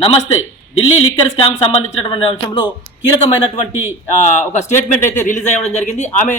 నమస్తే. Delhi liquor scam సంబంధించినటువంటి అంశంలో కీలకమైనటువంటి ఒక స్టేట్మెంట్ అయితే రిలీజ్ అవ్వడం జరిగింది. ఆమె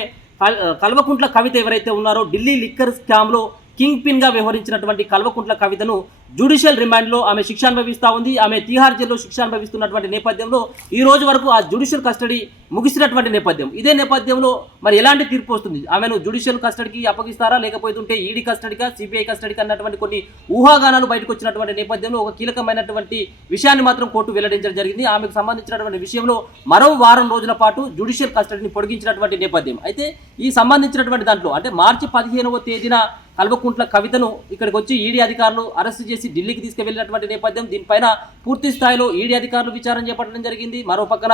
కల్వకుంట్ల కవిత ఎవరైతే ఉన్నారో ఢిల్లీ లిక్కర్ స్కామ్లో కింగ్ పిన్గా వ్యవహరించినటువంటి కల్వకుంట్ల కవితను జ్యుడిషియల్ రిమాండ్లో ఆమె శిక్ష అనుభవిస్తూ ఉంది. ఆమె తిహార్ జైల్లో శిక్ష అనుభవిస్తున్నటువంటి నేపథ్యంలో ఈ రోజు వరకు ఆ జ్యుడిషియల్ కస్టడీ ముగిసినటువంటి నేపథ్యం. ఇదే నేపథ్యంలో మరి ఎలాంటి తీర్పు వస్తుంది? ఆమెను జ్యుడిషియల్ కస్టడీకి అప్పగిస్తారా, లేకపోతే ఈడీ కస్టడీకా, సిబిఐ కస్టడీకి అన్నటువంటి కొన్ని ఊహాగానాలు బయటకు వచ్చినటువంటి నేపథ్యంలో ఒక కీలకమైనటువంటి విషయాన్ని మాత్రం కోర్టు వెల్లడించడం జరిగింది. ఆమెకు సంబంధించినటువంటి విషయంలో మరో వారం రోజుల పాటు జ్యుడిషియల్ కస్టడీని పొడిగించినటువంటి నేపథ్యం. అయితే ఈ సంబంధించినటువంటి దాంట్లో అంటే మార్చి 15వ తేదీన కల్వకుంట్ల కవితను ఇక్కడికి వచ్చి ఈడీ అధికారులు అరెస్ట్ చేసి ఢిల్లీకి తీసుకువెళ్ళినటువంటి నేపథ్యం. దీనిపైన పూర్తి స్థాయిలో ఈడీ అధికారులు విచారణ చేపట్టడం జరిగింది. మరో పక్కన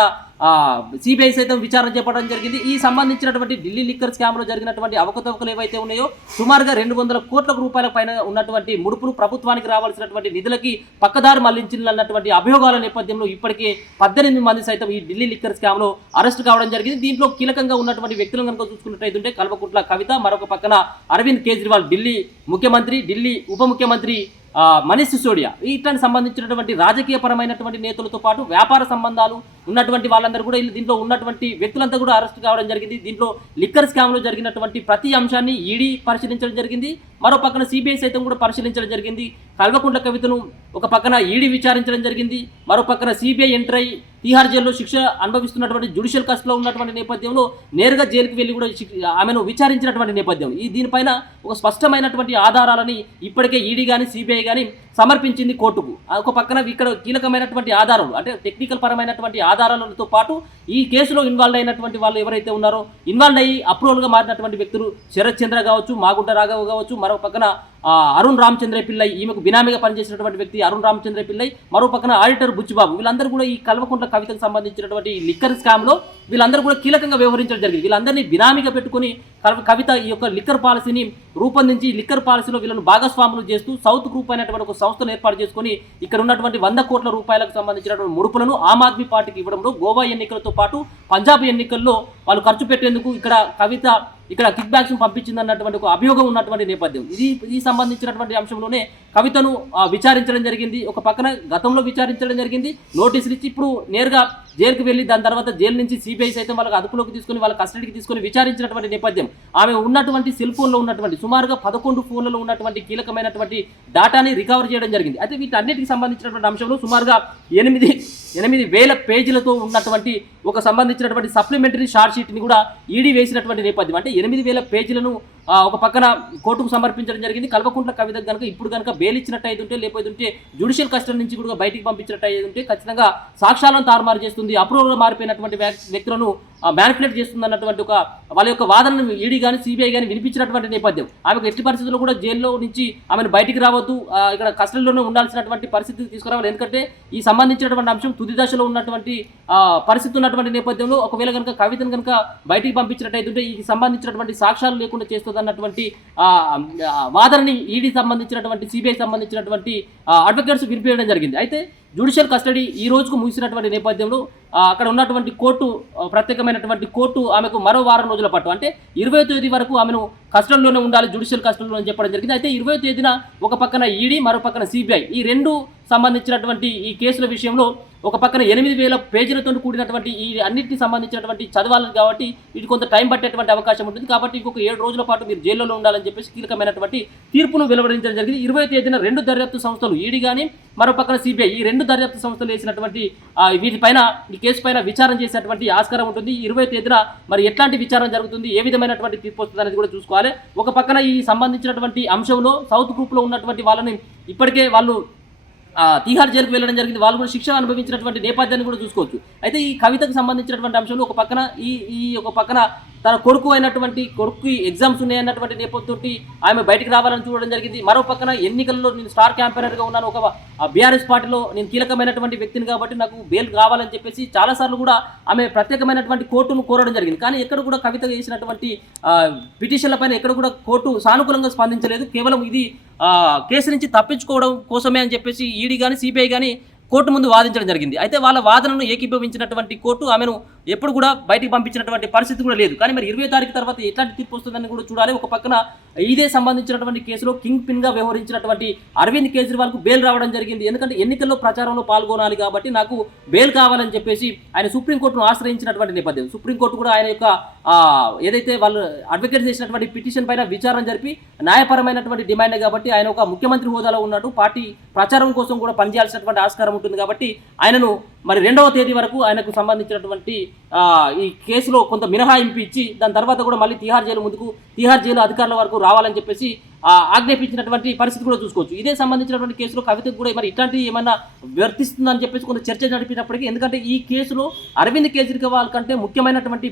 సిబిఐ సైతం విచారణ చేపట్టడం జరిగింది. ఈ సంబంధించినటువంటి ఢిల్లీ లిక్కర్ స్కామ్లో జరిగినటువంటి అవకతవకలు ఏవైతే ఉన్నాయో సుమారుగా 200 కోట్ల రూపాయల పైన ఉన్నటువంటి ముడుపులు ప్రభుత్వానికి రావాల్సినటువంటి నిధులకి పక్కదారి మళ్లించినటువంటి అభియోగాల నేపథ్యంలో ఇప్పటికే 18 మంది సైతం ఈ ఢిల్లీ లిక్కర్ స్కామ్లో అరెస్ట్ కావడం జరిగింది. దీంట్లో కీలకంగా ఉన్నటువంటి వ్యక్తులను కనుక చూసుకున్నట్టయితే కల్వకుంట్ల కవిత, మరొక పక్కన అరవింద్ కేజ్రీవాల్ ఢిల్లీ ముఖ్యమంత్రి, ఢిల్లీ ఉప ముఖ్యమంత్రి మనీష్ సిసోడియా, ఇట్లాంటి సంబంధించినటువంటి రాజకీయ పరమైనటువంటి నేతలతో పాటు వ్యాపార సంబంధాలు ఉన్నటువంటి వాళ్ళందరూ కూడా దీంట్లో ఉన్నటువంటి వ్యక్తులంతా కూడా అరెస్ట్ కావడం జరిగింది. దీంట్లో లిక్కర్ స్కామ్లో జరిగినటువంటి ప్రతి అంశాన్ని ఈడీ పరిశీలించడం జరిగింది. మరో పక్కన సిబిఐ సైతం కూడా పరిశీలించడం జరిగింది. కల్వకుంట్ల కవితను ఒక పక్కన ఈడీ విచారించడం జరిగింది. మరో పక్కన సిబిఐ ఎంటర్ అయి తిహార్ జైల్లో శిక్ష అనుభవిస్తున్నటువంటి జ్యుడిషియల్ కస్టడీలో ఉన్నటువంటి నేపథ్యంలో నేరుగా జైలుకి వెళ్ళి కూడా ఆమెను విచారించినటువంటి నేపథ్యం. దీనిపైన ఒక స్పష్టమైనటువంటి ఆధారాలని ఇప్పటికే ఈడీ కానీ సిబిఐ కానీ సమర్పించింది కోర్టుకు. ఒక పక్కన ఇక్కడ కీలకమైనటువంటి ఆధారాలు అంటే టెక్నికల్ పరమైనటువంటి ఆధారాలతో పాటు ఈ కేసులో ఇన్వాల్వ్ అయినటువంటి వాళ్ళు ఎవరైతే ఉన్నారో ఇన్వాల్వ్ అయ్యి అప్రూవల్గా మారినటువంటి వ్యక్తులు శరత్ చంద్ర కావచ్చు, మాగుంట రాఘవ్ కావచ్చు, మరో పక్కన అరుణ్ రామచంద్ర పిల్లై, ఈమెకు బినామీగా పనిచేసినటువంటి వ్యక్తి అరుణ్ రామచంద్ర పిల్లై, మరో పక్కన ఆడిటర్ బుచ్చిబాబు, వీళ్ళందరూ కూడా ఈ కల్వకుంట్ల కవితకు సంబంధించినటువంటి లిక్కర్ స్కామ్లో వీళ్ళందరూ కూడా కీలకంగా వ్యవహరించడం జరిగింది. వీళ్ళందరినీ బినామీగా పెట్టుకుని కవిత ఈ యొక్క లిక్కర్ పాలసీని రూపొందించి లిక్కర్ పాలసీలో వీళ్ళను భాగస్వాములు చేస్తూ సౌత్ గ్రూప్ అయినటువంటి ఒక సంస్థను ఏర్పాటు చేసుకుని ఇక్కడ ఉన్నటువంటి 100 కోట్ల రూపాయలకు సంబంధించినటువంటి ముడుపులను ఆమ్ ఆద్మీ పార్టీకి ఇవ్వడంలో, గోవా ఎన్నికలతో పాటు పంజాబ్ ఎన్నికల్లో వాళ్ళు ఖర్చు పెట్టేందుకు కవిత కిక్ బ్యాక్స్ పంపించిందన్నటువంటి ఒక అభియోగం ఉన్నటువంటి నేపథ్యం. ఇది సంబంధించినటువంటి అంశంలోనే కవితను విచారించడం జరిగింది. ఒక పక్కన గతంలో విచారించడం జరిగింది, నోటీసులు ఇచ్చి ఇప్పుడు నేరుగా జైలుకి వెళ్ళి దాని తర్వాత జైలు నుంచి సిబిఐ సైతం వాళ్ళకి అదుపులోకి తీసుకుని వాళ్ళ కస్టడీకి తీసుకుని విచారించినటువంటి నేపథ్యం. ఆమె ఉన్నటువంటి సెల్ ఫోన్లో ఉన్నటువంటి సుమారుగా 11 ఫోన్లలో ఉన్నటువంటి కీలకమైనటువంటి డాటాని రికవర్ చేయడం జరిగింది. అయితే వీటన్నిటికి సంబంధించినటువంటి అంశంలో సుమారుగా 8,000 పేజీలతో ఉన్నటువంటి ఒక సంబంధించినటువంటి సప్లిమెంటరీ షార్ట్ షీట్ని కూడా ఈడీ వేసినటువంటి నేపథ్యం. అంటే 8,000 పేజీలను ఒక పక్కన కోర్టుకు సమర్పించడం జరిగింది. కల్వకుంట్ల కవిత కనుక ఇప్పుడు కనుక బెయిల్ ఇచ్చినట్టయితే లేకపోతే జ్యుడిషియల్ కస్టడీ నుంచి కూడా బయటికి పంపించినట్టయితే ఖచ్చితంగా సాక్ష్యాలను తారుమారు చేస్తుంది, అప్రూవల్గా మారిపోయినటువంటి వ్యక్తులను మ్యానిపులేట్ చేస్తుంది అన్నటువంటి ఒక వాళ్ళ యొక్క వాదనను ఈడీ కానీ సిబిఐ కానీ వినిపించినటువంటి నేపథ్యం. ఆమెకు ఎట్టి పరిస్థితుల్లో కూడా జైల్లో నుంచి ఆమెను బయటికి రావద్దు, ఇక్కడ కస్టడీలోనే ఉండాల్సినటువంటి పరిస్థితికి తీసుకురావాలి. ఎందుకంటే ఈ సంబంధించినటువంటి అంశం తుది దశలో ఉన్నటువంటి పరిస్థితి ఉన్నటువంటి నేపథ్యంలో ఒకవేళ కనుక కవితను కనుక బయటికి పంపించినట్టయితే ఈ సంబంధించినటువంటి సాక్ష్యాలు లేకుండా చేస్తుంది అన్నటువంటి వాదనని ఈడీ సంబంధించినటువంటి సిబిఐ సంబంధించినటువంటి అడ్వకేట్స్ వినిపించడం జరిగింది. అయితే జ్యుడిషియల్ కస్టడీ ఈ రోజుకు ముగిసినటువంటి నేపథ్యంలో అక్కడ ఉన్నటువంటి కోర్టు, ప్రత్యేకమైనటువంటి కోర్టు ఆమెకు మరో వారం రోజుల పాటు అంటే 20వ తేదీ వరకు ఆమెను కస్టడీలోనే ఉండాలి, జ్యుడిషియల్ కస్టడీలో అని చెప్పడం జరిగింది. అయితే 20వ తేదీన ఒక పక్కన ఈడీ, మరో పక్కన సిబిఐ ఈ రెండు సంబంధించినటువంటి ఈ కేసుల విషయంలో ఒక పక్కన 8,000 పేజీలతో కూడినటువంటి ఈ అన్నింటికి సంబంధించినటువంటి చదవాలి కాబట్టి ఇది కొంత టైం పట్టేటువంటి అవకాశం ఉంటుంది. కాబట్టి ఇంకొక 7 రోజుల పాటు మీరు జైల్లో ఉండాలని చెప్పేసి కీలకమైనటువంటి తీర్పును వెలువరించడం జరిగింది. 20వ తేదీన 2 దర్యాప్తు సంస్థలు ఈడీ కానీ మరో పక్కన సిబిఐ ఈ 2 దర్యాప్తు సంస్థలు వేసినటువంటి వీటిపైన ఈ కేసు పైన విచారణ చేసేటువంటి ఆస్కారం ఉంటుంది. 20వ తేదీన మరి ఎట్లాంటి విచారణ జరుగుతుంది, ఏ విధమైనటువంటి తీర్పు వస్తుంది అనేది కూడా చూసుకోవాలి. ఒక పక్కన ఈ సంబంధించినటువంటి అంశంలో సౌత్ గ్రూప్లో ఉన్నటువంటి వాళ్ళని ఇప్పటికే వాళ్ళు తిహార్ జైలుకు వెళ్ళడం జరిగింది. వాళ్ళు కూడా శిక్ష అనుభవించినటువంటి నేపథ్యాన్ని కూడా చూసుకోవచ్చు. అయితే ఈ కవితకు సంబంధించినటువంటి అంశంలో ఒక పక్కన ఒక పక్కన తన కొడుకు కొడుకు ఎగ్జామ్స్ ఉన్నాయన్నటువంటి నేపథ్యంతో ఆమె బయటికి రావాలని చూడడం జరిగింది. మరో పక్కన ఎన్నికల్లో నేను స్టార్ క్యాంపెయినర్గా ఉన్నాను, ఒక బీఆర్ఎస్ పార్టీలో నేను కీలకమైనటువంటి వ్యక్తిని కాబట్టి నాకు బెయిల్ కావాలని చెప్పేసి చాలాసార్లు కూడా ఆమె ప్రత్యేకమైనటువంటి కోర్టును కోరడం జరిగింది. కానీ ఎక్కడ కూడా కవిత చేసినటువంటి పిటిషన్ల పైన ఎక్కడ కూడా కోర్టు సానుకూలంగా స్పందించలేదు. కేవలం ఇది కేసు నుంచి తప్పించుకోవడం కోసమే అని చెప్పేసి ఈడీ కానీ సిబిఐ కానీ కోర్టు ముందు వాదించడం జరిగింది. అయితే వాళ్ళ వాదనను ఏకీభవించినటువంటి కోర్టు ఆమెను ఎప్పుడు కూడా బయటికి పంపించినటువంటి పరిస్థితి కూడా లేదు. కానీ మరి 20 తారీఖు తర్వాత ఎట్లాంటి తీర్పు వస్తుందని కూడా చూడాలి. ఒక పక్కన ఇదే సంబంధించినటువంటి కేసులో కింగ్ పిన్ గా వ్యవహరించినటువంటి అరవింద్ కేజ్రీవాల్ కు బెయిల్ రావడం జరిగింది. ఎందుకంటే ఎన్నికల్లో ప్రచారంలో పాల్గొనాలి కాబట్టి నాకు బెయిల్ కావాలని చెప్పేసి ఆయన సుప్రీంకోర్టును ఆశ్రయించినటువంటి నేపథ్యం. సుప్రీంకోర్టు కూడా ఆయన యొక్క ఏదైతే వాళ్ళు అడ్వకేట్ చేసినటువంటి పిటిషన్ పైన విచారణ జరిపి న్యాయపరమైనటువంటి డిమాండ్ కాబట్టి ఆయన ఒక ముఖ్యమంత్రి హోదాలో ఉన్నట్టు పార్టీ ప్రచారం కోసం కూడా పనిచేయాల్సినటువంటి ఆస్కారం ఉంటుంది కాబట్టి ఆయనను మరి 2వ తేదీ వరకు ఆయనకు సంబంధించినటువంటి ఈ కేసులో కొంత మినహాయింపు ఇచ్చి దాని తర్వాత కూడా మళ్ళీ తిహార్ జైలు అధికారుల వరకు రావాలని చెప్పేసి ఆజ్ఞాపించినటువంటి పరిస్థితి కూడా చూసుకోవచ్చు. ఇదే సంబంధించినటువంటి కేసులో కవితకు కూడా మరి ఇట్లాంటివి ఏమన్నా వర్తిస్తుందని చెప్పేసి కొంత చర్చ నడిపినప్పటికీ, ఎందుకంటే ఈ కేసులో అరవింద్ కేజ్రీవాల్ కంటే ముఖ్యమైనటువంటి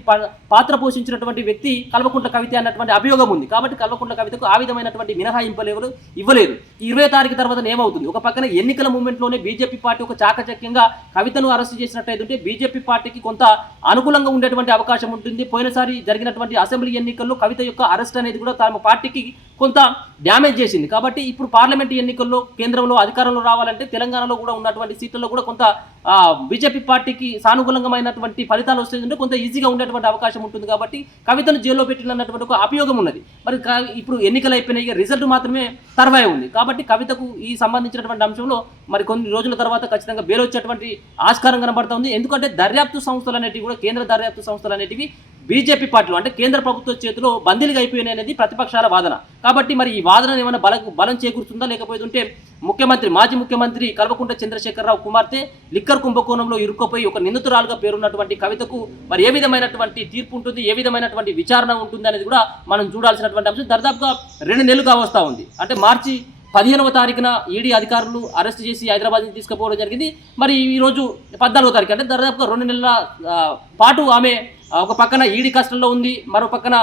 పాత్ర పోషించినటువంటి వ్యక్తి కల్వకుంట్ల కవిత అన్నటువంటి అభియోగం ఉంది. కాబట్టి కల్వకుంట్ల కవితకు ఆ విధమైనటువంటి మినహాయింపు ఇవ్వలేదు. 20 తారీఖు తర్వాత ఏమవుతుంది? ఒక పక్కన ఎన్నికల మూమెంట్లోనే బీజేపీ పార్టీ ఒక చాకచక్యంగా కవితను అరెస్ట్ చేసినట్టయితే బీజేపీ పార్టీకి కొంత అనుకూలంగా ఉండేటువంటి అవకాశం ఉంటుంది. పోయినసారి జరిగినటువంటి అసెంబ్లీ ఎన్నికల్లో కవిత యొక్క అరెస్ట్ అనేది కూడా తమ పార్టీకి కొంత డ్యామేజ్ చేసింది. కాబట్టి ఇప్పుడు పార్లమెంట్ ఎన్నికల్లో కేంద్రంలో అధికారంలో రావాలంటే తెలంగాణలో కూడా ఉన్నటువంటి సీట్లలో కూడా కొంత బీజేపీ పార్టీకి సానుకూలంగామైనటువంటి ఫలితాలు వస్తుందంటే కొంత ఈజీగా ఉండేటువంటి అవకాశం ఉంటుంది. కాబట్టి కవితను జైల్లో పెట్టినటువంటి ఒక అభియోగం ఉన్నది. మరి ఇప్పుడు ఎన్నికలు అయిపోయినాయి, రిజల్ట్ మాత్రమే తర్వాయి ఉంది. కాబట్టి కవితకు ఈ సంబంధించినటువంటి అంశంలో మరి కొన్ని రోజుల తర్వాత ఖచ్చితంగా బెయిల్ వచ్చేటువంటి ఆస్కారం కనబడుతుంది. ఎందుకంటే దర్యాప్తు సంస్థలు అనేటివి కూడా కేంద్ర దర్యాప్తు సంస్థలు అనేటివి బీజేపీ పార్టీలో అంటే కేంద్ర ప్రభుత్వ చేతిలో బందీలుగా అయిపోయినాయి అనేది ప్రతిపక్షాల వాదన. కాబట్టి మరి ఈ వాదన ఏమైనా బలం చేకూరుతుందా, లేకపోతే మాజీ ముఖ్యమంత్రి కల్వకుంట్ల చంద్రశేఖరరావు కుమార్తె లిక్కర్ కుంభకోణంలో ఇరుక్కుపోయి ఒక నిందితురాలుగా పేరున్నటువంటి కవితకు మరి ఏ విధమైనటువంటి తీర్పు ఉంటుంది, ఏ విధమైనటువంటి విచారణ ఉంటుంది అనేది కూడా మనం చూడాల్సినటువంటి అంశం. దాదాపుగా 2 నెలలుగా వస్తూ ఉంది. అంటే మార్చి 15వ తారీఖున ఈడీ అధికారులు అరెస్ట్ చేసి హైదరాబాద్కి తీసుకుపోవడం జరిగింది. మరి ఈరోజు 14వ తారీఖు అంటే దాదాపుగా 2 నెలల పాటు ఆమె ఒక పక్కన ఈడీ కస్టడీలో ఉంది, మరో పక్కన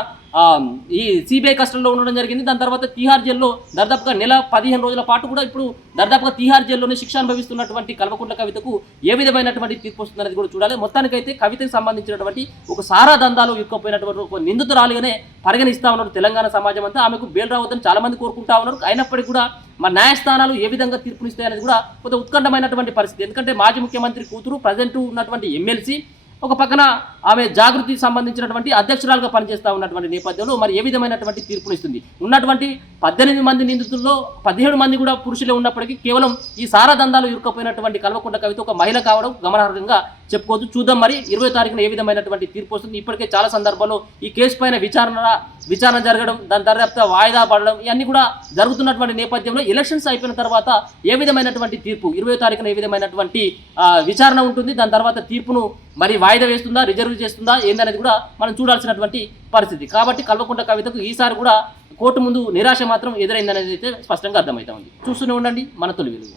ఈ సిబిఐ కస్టడీలో ఉండడం జరిగింది. దాని తర్వాత తిహార్ జైల్లో దాదాపుగా నెల 15 రోజుల పాటు కూడా ఇప్పుడు దాదాపుగా తిహార్ జైల్లోనే శిక్ష అనుభవిస్తున్నటువంటి కల్వకుంట్ల కవితకు ఏ విధమైనటువంటి తీర్పు వస్తుందనేది కూడా చూడాలి. మొత్తానికైతే కవితకు సంబంధించినటువంటి ఒక సారా దందాలు ఇరుక్కుపోయినటువంటి ఒక నిందితురాలుగానే పరిగణిస్తూ ఉన్నారు తెలంగాణ సమాజం అంతా. ఆమెకు బెయిల్ రావద్దని చాలా మంది కోరుకుంటా ఉన్నారు. అయినప్పటికీ కూడా మన న్యాయస్థానాలు ఏ విధంగా తీర్పునిస్తాయనేది కూడా కొంత ఉత్కంఠమైనటువంటి పరిస్థితి. ఎందుకంటే మాజీ ముఖ్యమంత్రి కూతురు ప్రజెంట్ ఉన్నటువంటి ఎమ్మెల్సీ ఒక పక్కన ఆమె జాగృతికి సంబంధించినటువంటి అధ్యక్షురాలుగా పనిచేస్తూ ఉన్నటువంటి నేపథ్యంలో మరి ఏ విధమైనటువంటి తీర్పునిస్తుంది? ఉన్నటువంటి 18 మంది నిందితుల్లో 17 మంది కూడా పురుషులే ఉన్నప్పటికీ కేవలం ఈ సారా దందాలు ఇరుక్కుపోయినటువంటి కల్వకుంట్ల కవిత ఒక మహిళ కావడం గమనార్హంగా చెప్పుకోవచ్చు. చూద్దాం మరి 20వ తారీఖున ఏ విధమైనటువంటి తీర్పు వస్తుంది. ఇప్పటికే చాలా సందర్భాల్లో ఈ కేసు పైన విచారణ జరగడం, దాని తర్వాత వాయిదా పడడం ఇవన్నీ కూడా జరుగుతున్నటువంటి నేపథ్యంలో ఎలక్షన్స్ అయిపోయిన తర్వాత ఏ విధమైనటువంటి తీర్పు 20వ తారీఖున ఏ విధమైనటువంటి విచారణ ఉంటుంది, దాని తర్వాత తీర్పును మరి వాయిదా వేస్తుందా, రిజర్వ్ చేస్తుందా ఏందనేది కూడా మనం చూడాల్సినటువంటి పరిస్థితి. కాబట్టి కల్వకుంట్ల కవితకు ఈసారి కూడా కోర్టు ముందు నిరాశ మాత్రం ఎదురైందనేది అయితే స్పష్టంగా అర్థమవుతా ఉంది. చూస్తూనే ఉండండి మన తొలి వెలుగు.